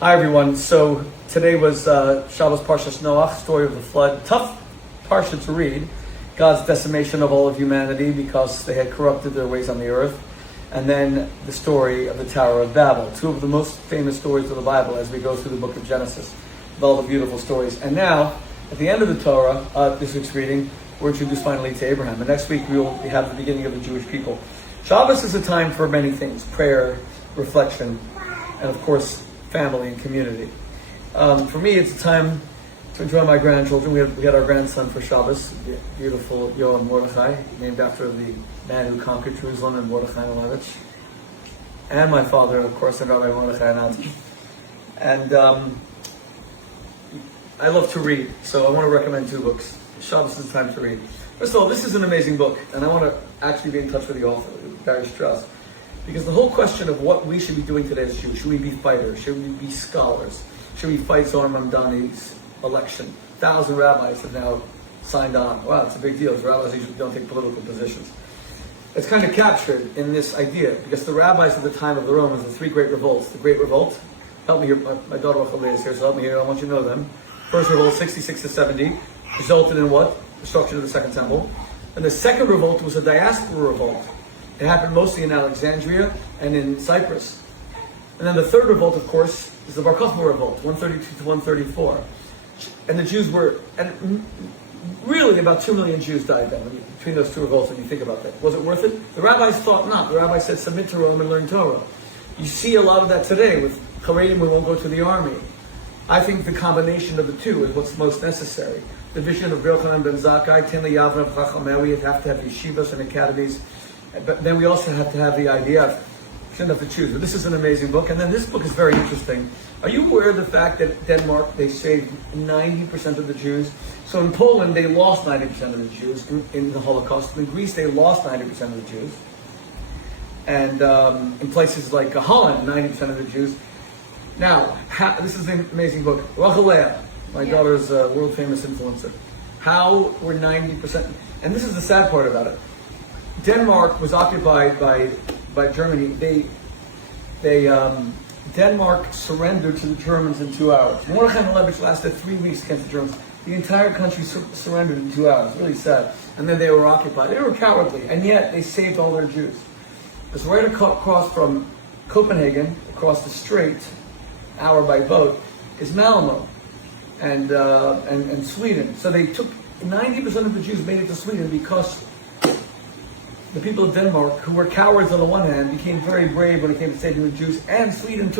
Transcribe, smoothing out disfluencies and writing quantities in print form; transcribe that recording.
Hi everyone. So today was Shabbos Parshas Noach, story of the flood. Tough parsha to read. God's decimation of all of humanity because they had corrupted their ways on the earth. And then the story of the Tower of Babel. Two of the most famous stories of the Bible as we go through the book of Genesis. With all the beautiful stories. And now, at the end of the Torah, this week's reading, we're introduced finally to Abraham. And next week we will have the beginning of the Jewish people. Shabbos is a time for many things. Prayer, reflection, and of course, family and community. For me, it's a time to enjoy my grandchildren. We had our grandson for Shabbos, beautiful Yoam Mordechai, named after the man who conquered Jerusalem, and Mordechai Malevich. And my father, of course, and Rabbi Mordechai Nati. And I love to read, so I want to recommend two books. Shabbos is time to read. First of all, this is an amazing book, and I want to actually be in touch with the author, Barry Strauss. Because the whole question of what we should be doing today as Jews, should we be fighters? Should we be scholars? Should we fight Zohar Mamdani's election? 1,000 rabbis have now signed on. Wow, it's a big deal. Rabbis usually don't take political positions. It's kind of captured in this idea, because the rabbis at the time of the Romans, the three great revolts. The Great Revolt, help me here, my daughter Havdalah is here, so help me here, I want you to know them. First revolt, 66 to 70, resulted in what? Destruction of the Second Temple. And the second revolt was a diaspora revolt. It happened mostly in Alexandria and in Cyprus. And then the third revolt, of course, is the Bar Kokhba revolt, 132 to 134. And the Jews were, and really about 2 million Jews died then, between those two revolts, when you think about that. Was it worth it? The rabbis thought not. The rabbis said, submit to Rome and learn Torah. You see a lot of that today with Haredim, we won't go to the army. I think the combination of the two is what's most necessary. The vision of Yochanan ben Zakkai, Tin Yavna of Chachameh, we have to have yeshivas and academies. But then we also have to have the idea of, you shouldn't have to choose. But this is an amazing book. And then this book is very interesting. Are you aware of the fact that Denmark, they saved 90% of the Jews? So in Poland, they lost 90% of the Jews in the Holocaust. In Greece, they lost 90% of the Jews. And in places like Holland, 90% of the Jews. Now, this is an amazing book. Havdalah, my daughter's world famous influencer. How were 90%? And this is the sad part about it. Denmark was occupied by Germany. Denmark surrendered to the Germans in 2 hours. Mordechai Malevich lasted 3 weeks against the Germans. The entire country surrendered in 2 hours. Really sad. And then they were occupied. They were cowardly, and yet they saved all their Jews. It's right across from Copenhagen, across the strait, hour by boat, is Malmo and Sweden. So they took 90% of the Jews made it to Sweden because the people of Denmark, who were cowards on the one hand, became very brave when it came to saving the Jews, and Sweden took